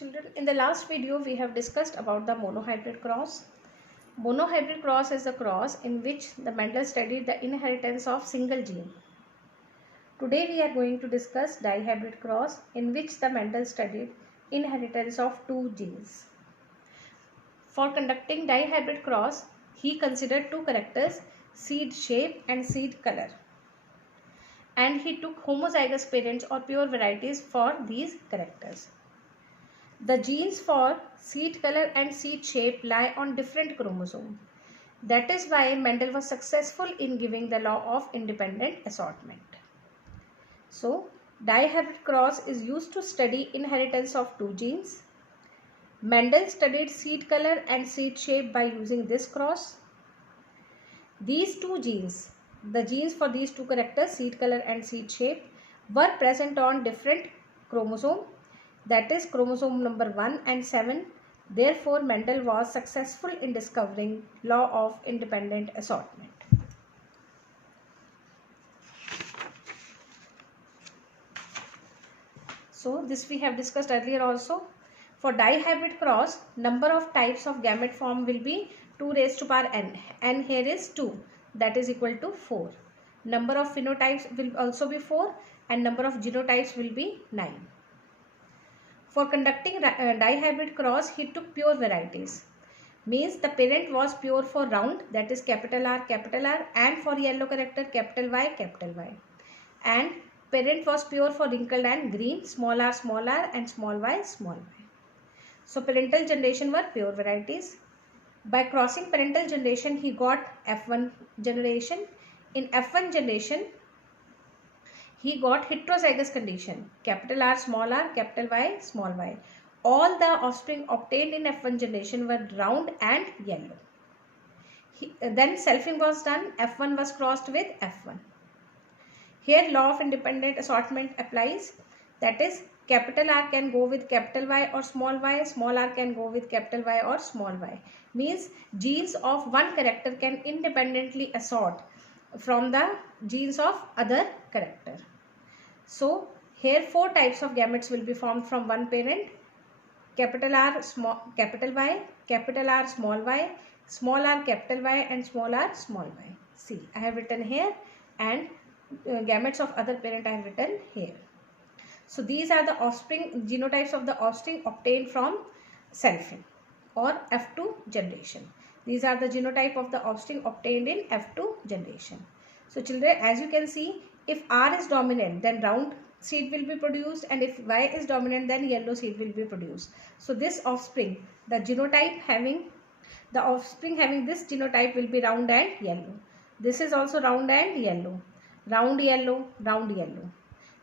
Children, in the last video we have discussed about the monohybrid cross. Monohybrid cross is the cross in which the Mendel studied the inheritance of single gene. Today we are going to discuss dihybrid cross in which the Mendel studied inheritance of two genes. For conducting dihybrid cross, he considered two characters, seed shape and seed color. And he took homozygous parents or pure varieties for these characters. The genes for seed color and seed shape lie on different chromosomes. That is why Mendel was successful in giving the law of independent assortment. So, dihybrid cross is used to study inheritance of two genes. Mendel studied seed color and seed shape by using this cross. These two genes, the genes for these two characters, seed color and seed shape, were present on different chromosomes. That is chromosome number 1 and 7. Therefore, Mendel was successful in discovering law of independent assortment. So, this we have discussed earlier also. For dihybrid cross, number of types of gamete form will be 2 raised to power n. N here is 2, that is equal to 4. Number of phenotypes will also be 4 and number of genotypes will be 9. For conducting dihybrid cross, he took pure varieties. Means the parent was pure for round, that is capital R, and for yellow character capital Y. And parent was pure for wrinkled and green, small r, and small y. So parental generation were pure varieties. By crossing parental generation, he got F1 generation. In F1 generation, he got heterozygous condition, capital R, capital Y. All the offspring obtained in F1 generation were round and yellow. Then selfing was done, F1 was crossed with F1. Here law of independent assortment applies, that is capital R can go with capital Y or small r can go with capital Y or small y. Means genes of one character can independently assort from the genes of other character. So, here 4 types of gametes will be formed from one parent, capital R, capital Y, capital R, small r, capital Y and small r, small y. See, I have written here and gametes of other parent I have written here. So, these are the offspring, genotypes of the offspring obtained from selfing or F2 generation. These are the genotype of the offspring obtained in F2 generation. So, children, as you can see, if R is dominant, then round seed will be produced, and if Y is dominant, then yellow seed will be produced. So, this offspring, the offspring having this genotype will be round and yellow. This is also round and yellow, round yellow.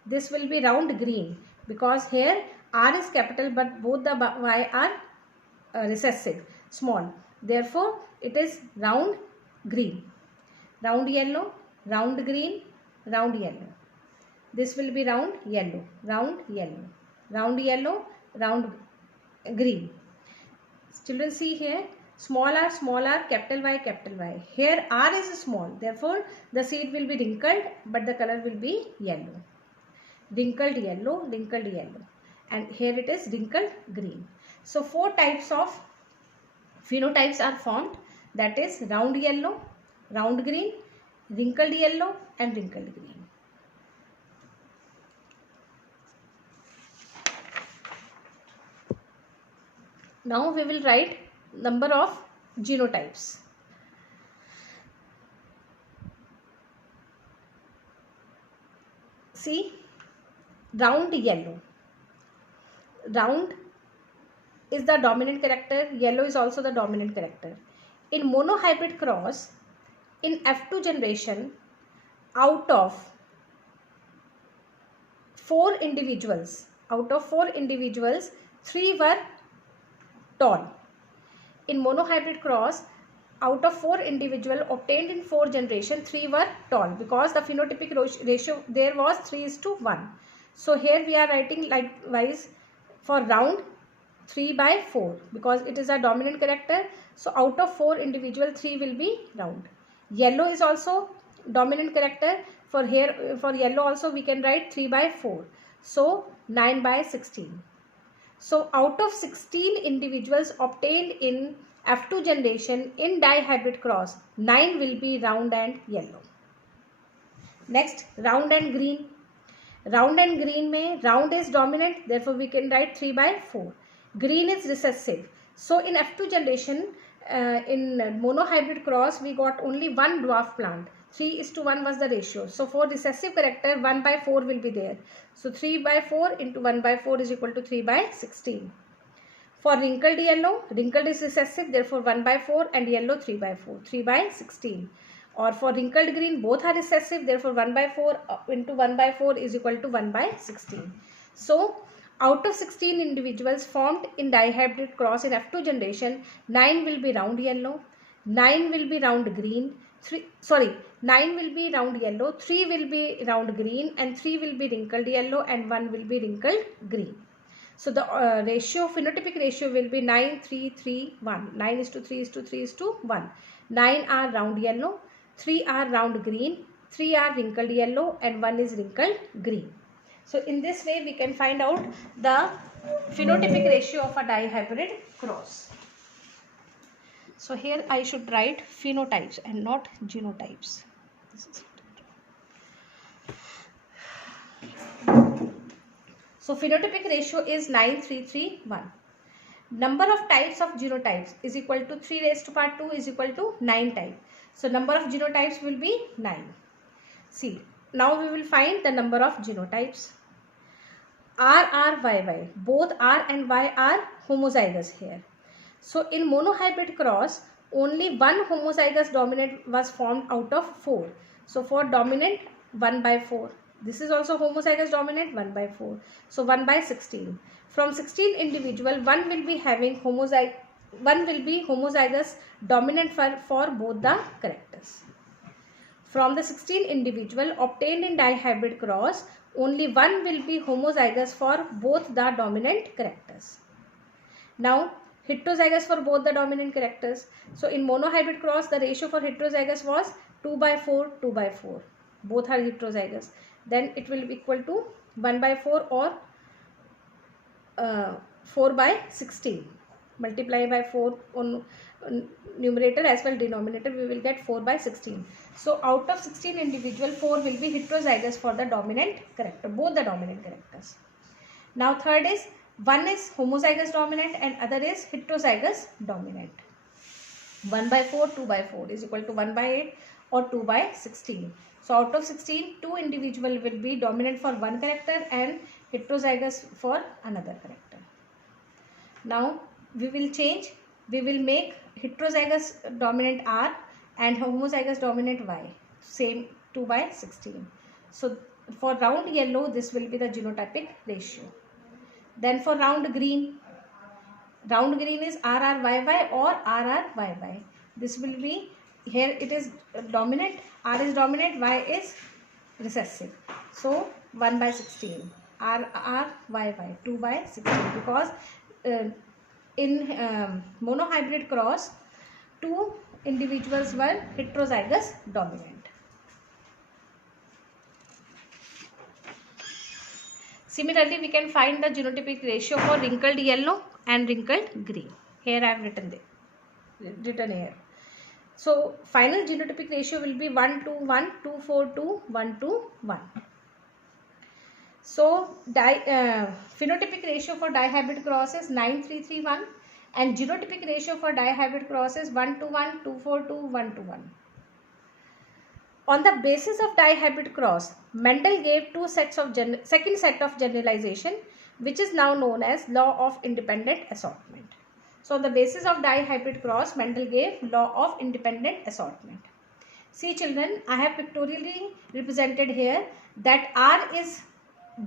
This will be round green because here R is capital but both the Y are recessive, small. Therefore, it is round green, round yellow, round green, round yellow. This will be round yellow, round yellow, round green. Children, see here, small r, capital Y. Here R is small, therefore the seed will be wrinkled but the color will be yellow. Wrinkled yellow, and here it is wrinkled green. So 4 types of phenotypes are formed, that is round yellow, round green, wrinkled yellow and wrinkled green. Now we will write number of genotypes. See, round yellow. Round is the dominant character, yellow is also the dominant character. In monohybrid cross, in F2 generation, out of 4 individuals, 3 were tall. In monohybrid cross, out of 4 individuals obtained in 4 generations, 3 were tall because the phenotypic ratio there was 3:1. So here we are writing likewise for round 3/4 because it is a dominant character. So out of 4 individuals, 3 will be round. Yellow is also dominant character. For here, for yellow also we can write 3/4. So 9/16. So out of 16 individuals obtained in F2 generation in dihybrid cross, 9 will be round and yellow. Next, round and green. Round and green में round is dominant, therefore we can write 3/4. Green is recessive. So in F2 generation, in monohybrid cross, we got only one dwarf plant. 3:1 was the ratio. So for recessive character, 1/4 will be there. So 3/4 into 1/4 is equal to 3/16. For wrinkled yellow, wrinkled is recessive, therefore 1/4 and yellow 3/4, 3/16. Or for wrinkled green, both are recessive, therefore 1/4 into 1/4 is equal to 1/16. So out of 16 individuals formed in dihybrid cross in F2 generation, 9 will be round yellow, 9 will be round green, 9 will be round yellow, 3 will be round green, and 3 will be wrinkled yellow, and 1 will be wrinkled green. So the phenotypic ratio will be 9, 3, 3, 1. 9:3:3:1. 9 are round yellow, 3 are round green, 3 are wrinkled yellow, and 1 is wrinkled green. So in this way we can find out the phenotypic ratio of a dihybrid cross. So here I should write phenotypes and not genotypes. So phenotypic ratio is 9:3:1. Number of types of genotypes is equal to 3⁻² is equal to 9 types. So number of genotypes will be 9. See, now we will find the number of genotypes. R, Y, Y. Both R and Y are homozygous here. So in monohybrid cross, only one homozygous dominant was formed out of 4. So for dominant, 1/4. This is also homozygous dominant, 1/4. So 1/16. From 16 individual, one will be homozygous dominant for both the characters. From the 16 individual obtained in dihybrid cross, only one will be homozygous for both the dominant characters. Now heterozygous for both the dominant characters. So in monohybrid cross, the ratio for heterozygous was 2/4, 2/4. Both are heterozygous. Then it will be equal to 1/4 or 4/16. Multiply by 4 on numerator as well denominator, we will get 4/16. So out of 16 individual, 4 will be heterozygous for the dominant character, both the dominant characters. Now third is, one is homozygous dominant and other is heterozygous dominant. 1/4, 2/4 is equal to 1/8 or 2/16. So out of 16, 2 individual will be dominant for one character and heterozygous for another character. Now we will make heterozygous dominant R and homozygous dominant Y, same 2/16. So for round yellow, this will be the genotypic ratio. Then for round green is RRYY or RRYY. This will be, here it is dominant, R is dominant, Y is recessive. So 1/16, RRYY, 2/16, because in monohybrid cross, 2 individuals were heterozygous dominant. Similarly, we can find the genotypic ratio for wrinkled yellow and wrinkled green. Here I have written here. So final genotypic ratio will be 1:1, 2:4:2, 1:1. So phenotypic ratio for dihybrid cross is 9:3:1 and genotypic ratio for dihybrid cross is 1:1, 2:4:2, 1:1. On the basis of dihybrid cross, Mendel gave second set of generalization, which is now known as law of independent assortment. So on the basis of dihybrid cross, Mendel gave law of independent assortment. See children, I have pictorially represented here that R is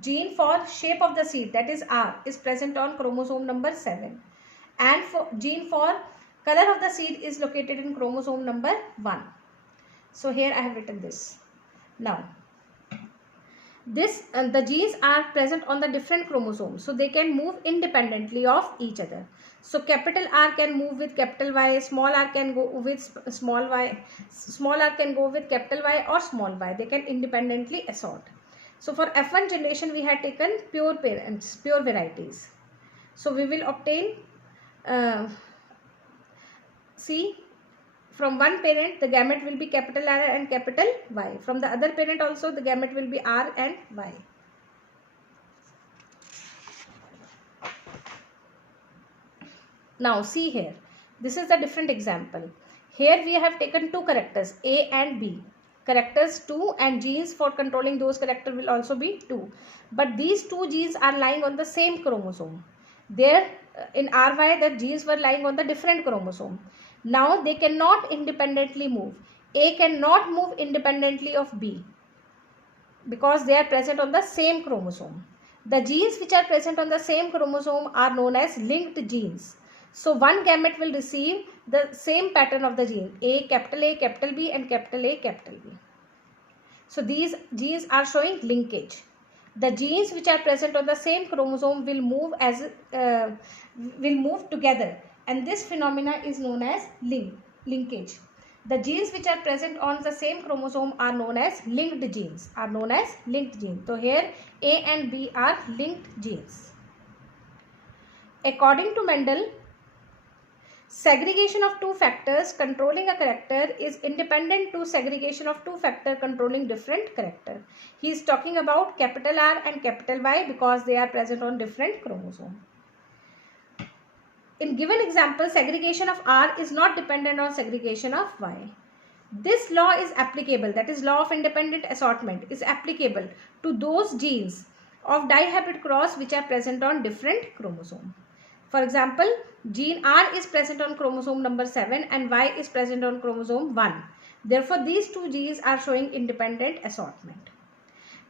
gene for shape of the seed, that is R, is present on chromosome number 7, and for gene for color of the seed is located in chromosome number 1. So here I have written this. Now the genes are present on the different chromosomes, so they can move independently of each other. So capital R can move with capital Y, small r can go with small y, small r can go with capital Y or small y. They can independently assort. So for F1 generation, we had taken pure parents, pure varieties. So we will obtain see, from one parent the gamete will be capital R and capital Y. From the other parent also the gamete will be R and Y. Now see here, this is the different example. Here we have taken two characters A and B. Characters 2 and genes for controlling those characters will also be 2. But these two genes are lying on the same chromosome. There in RY the genes were lying on the different chromosome. Now they cannot independently move. A cannot move independently of B because they are present on the same chromosome. The genes which are present on the same chromosome are known as linked genes. So one gamete will receive the same pattern of the gene A, capital B and capital A, capital B. So these genes are showing linkage. The genes which are present on the same chromosome will move together, and this phenomena is known as linkage. The genes which are present on the same chromosome are known as linked genes. So here A and B are linked genes. According to Mendel, segregation of two factors controlling a character is independent to segregation of two factors controlling different character. He is talking about capital R and capital Y because they are present on different chromosomes. In given example, segregation of R is not dependent on segregation of Y. This law is applicable, that is law of independent assortment, is applicable to those genes of dihybrid cross which are present on different chromosomes. For example, gene R is present on chromosome number 7 and Y is present on chromosome 1. Therefore, these two genes are showing independent assortment.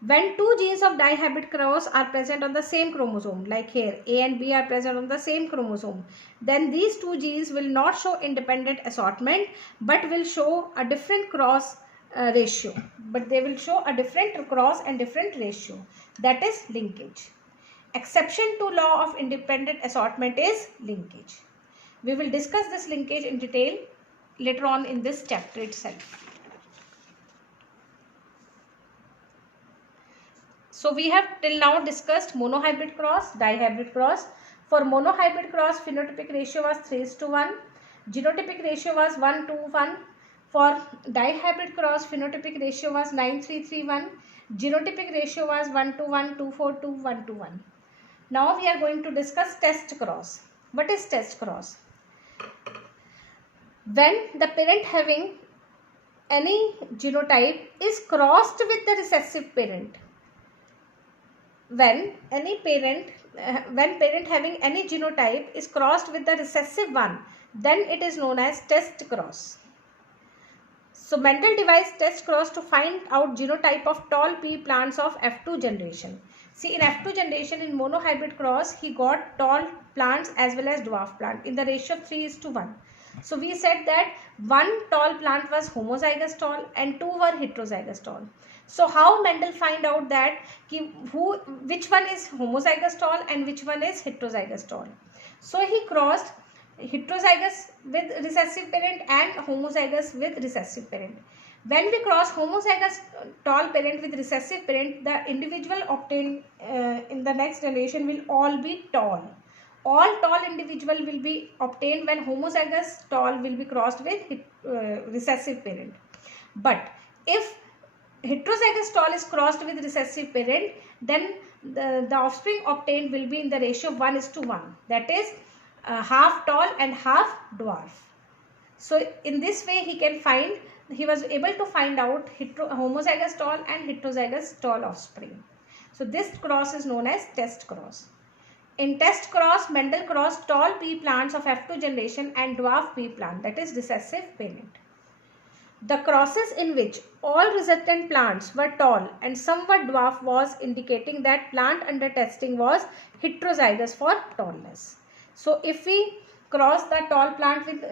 When two genes of dihybrid cross are present on the same chromosome, like here A and B are present on the same chromosome, then these two genes will not show independent assortment but will show a different cross ratio. But they will show a different cross and different ratio, that is linkage. Exception to law of independent assortment is linkage. We will discuss this linkage in detail later on in this chapter itself. So we have till now discussed monohybrid cross, dihybrid cross. For monohybrid cross, phenotypic ratio was 3:1, genotypic ratio was 1:1. For dihybrid cross, phenotypic ratio was 9:3:1, genotypic ratio was 1:1, 2:4:2, 1:1. Now we are going to discuss test cross. What is test cross? When the parent having any genotype is crossed with the recessive parent. When parent having any genotype is crossed with the recessive one, then it is known as test cross. So Mendel devised test cross to find out genotype of tall pea plants of F2 generation. See, in F2 generation, in monohybrid cross, he got tall plants as well as dwarf plant in the ratio of 3:1. So we said that one tall plant was homozygous tall and two were heterozygous tall. So how Mendel find out that which one is homozygous tall and which one is heterozygous tall? So he crossed heterozygous with recessive parent and homozygous with recessive parent. When we cross homozygous tall parent with recessive parent, the individual obtained in the next generation will all be tall. All tall individual will be obtained when homozygous tall will be crossed with recessive parent. But if heterozygous tall is crossed with recessive parent, then the offspring obtained will be in the ratio of 1:1. That is half tall and half dwarf. So in this way he was able to find out homozygous tall and heterozygous tall offspring. So this cross is known as test cross. In test cross, Mendel crossed tall pea plants of F2 generation and dwarf pea plant, that is recessive parent. The crosses in which all resultant plants were tall and some were dwarf was indicating that plant under testing was heterozygous for tallness. So if we cross the tall plant with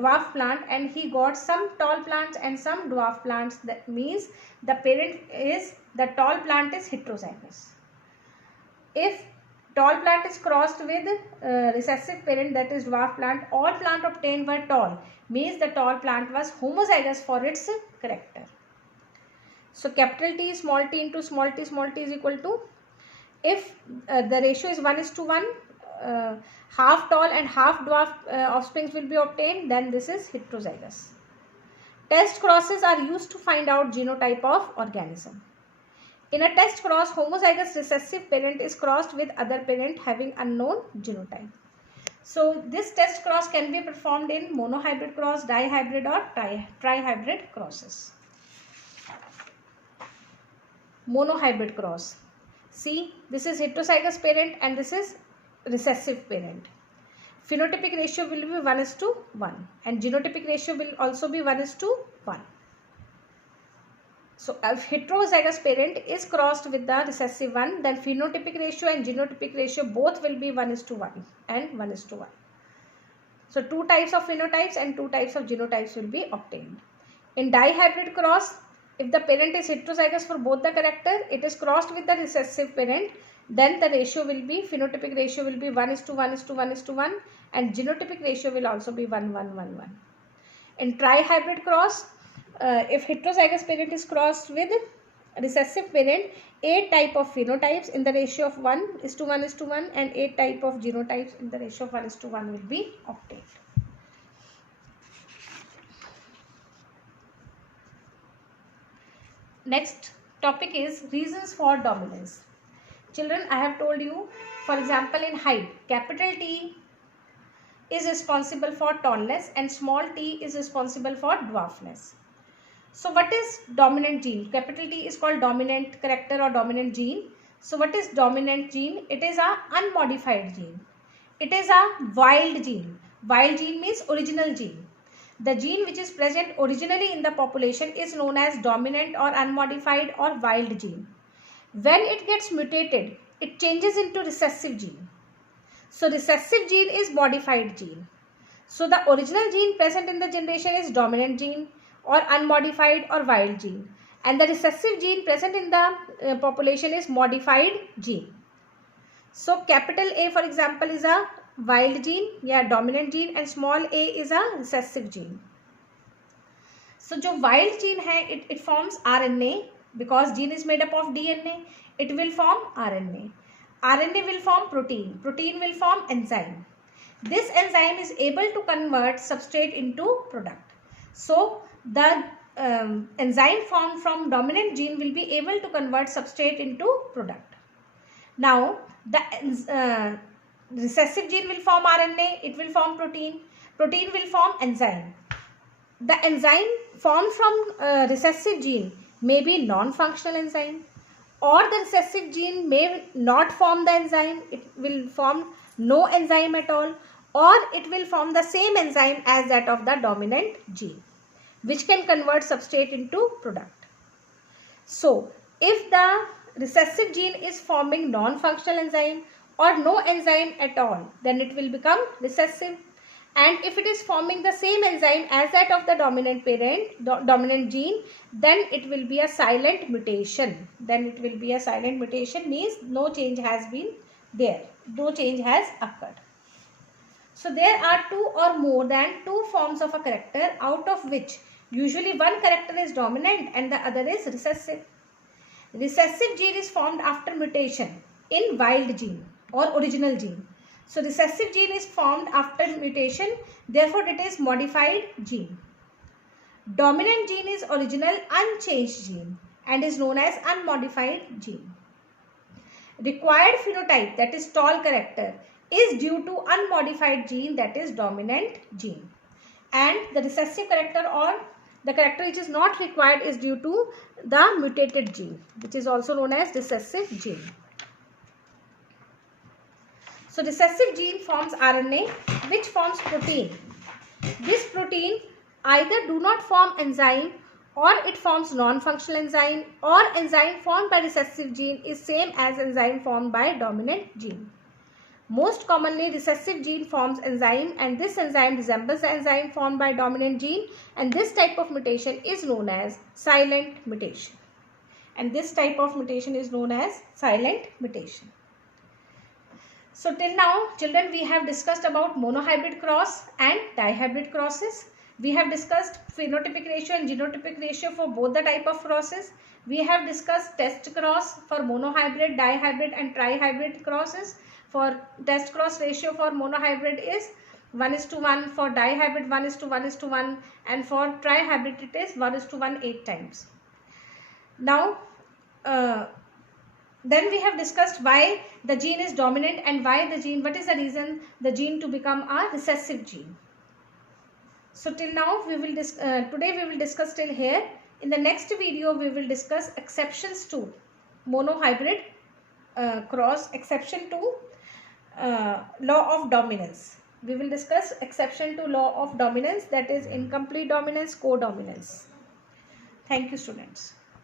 dwarf plant and he got some tall plants and some dwarf plants, that means the tall plant is heterozygous. If tall plant is crossed with recessive parent, that is dwarf plant, all plant obtained were tall, means the tall plant was homozygous for its character. So capital T small t into small t is equal to, if the ratio is 1:1, half tall and half dwarf offsprings will be obtained, then this is heterozygous. Test crosses are used to find out genotype of organism. In a test cross, homozygous recessive parent is crossed with other parent having unknown genotype. So this test cross can be performed in monohybrid cross, dihybrid or trihybrid crosses. Monohybrid cross. See, this is heterozygous parent and this is recessive parent. Phenotypic ratio will be 1:1 and genotypic ratio will also be 1:1. So if heterozygous parent is crossed with the recessive one, then phenotypic ratio and genotypic ratio both will be 1:1 and 1:1. So 2 types of phenotypes and 2 types of genotypes will be obtained. In dihybrid cross, if the parent is heterozygous for both the character, it is crossed with the recessive parent, then the ratio will be, phenotypic ratio will be 1:1:1:1 and genotypic ratio will also be 1:1:1:1. In trihybrid cross, if heterozygous parent is crossed with recessive parent, 8 type of phenotypes in the ratio of 1:1:1 and 8 type of genotypes in the ratio of 1:1 will be obtained. Next topic is reasons for dominance. Children, I have told you, for example, in height, capital T is responsible for tallness and small t is responsible for dwarfness. So what is dominant gene? Capital T is called dominant character or dominant gene. So what is dominant gene? It is a unmodified gene. It is a wild gene. Wild gene means original gene. The gene which is present originally in the population is known as dominant or unmodified or wild gene. When it gets mutated, it changes into recessive gene. So recessive gene is modified gene. So the original gene present in the generation is dominant gene or unmodified or wild gene, and the recessive gene present in the population is modified gene. So capital A, for example, is a wild gene या dominant gene and small a is a recessive gene. So जो wild gene है, it forms RNA because gene is made up of DNA. It will form RNA. RNA will form protein. Protein will form enzyme. This enzyme is able to convert substrate into product. So the enzyme formed from dominant gene will be able to convert substrate into product. Now the recessive gene will form RNA, it will form protein, protein will form enzyme. The enzyme formed from recessive gene may be non-functional enzyme, or the recessive gene may not form the enzyme, it will form no enzyme at all, or it will form the same enzyme as that of the dominant gene, which can convert substrate into product. So if the recessive gene is forming non-functional enzyme or no enzyme at all, then it will become recessive. And if it is forming the same enzyme as that of the dominant parent, dominant gene, then it will be a silent mutation. Then it will be a silent mutation, means no change has been there, no change has occurred. So there are 2 or more than 2 forms of a character, out of which usually one character is dominant and the other is recessive. Recessive gene is formed after mutation in wild gene or original gene. So recessive gene is formed after mutation, therefore it is modified gene. Dominant gene is original unchanged gene and is known as unmodified gene. Required phenotype, that is tall character, is due to unmodified gene, that is dominant gene. And the recessive character or the character which is not required is due to the mutated gene, which is also known as recessive gene. So recessive gene forms RNA, which forms protein. This protein either do not form enzyme, or it forms non-functional enzyme, or enzyme formed by recessive gene is same as enzyme formed by dominant gene. Most commonly recessive gene forms enzyme, and this enzyme resembles the enzyme formed by dominant gene, and this type of mutation is known as silent mutation. And this type of mutation is known as silent mutation. So till now, children, we have discussed about monohybrid cross and dihybrid crosses. We have discussed phenotypic ratio and genotypic ratio for both the type of crosses. We have discussed test cross for monohybrid, dihybrid and trihybrid crosses. For test cross ratio for monohybrid is 1:1, for dihybrid 1:1:1, and for trihybrid it is 1:1 8 times. Now then we have discussed why the gene is dominant and why the gene, what is the reason the gene to become a recessive gene. So till now we will today we will discuss till here. In the next video we will discuss exceptions to monohybrid cross, exception to law of dominance. We will discuss exception to law of dominance, that is incomplete dominance, co-dominance. Thank you, students.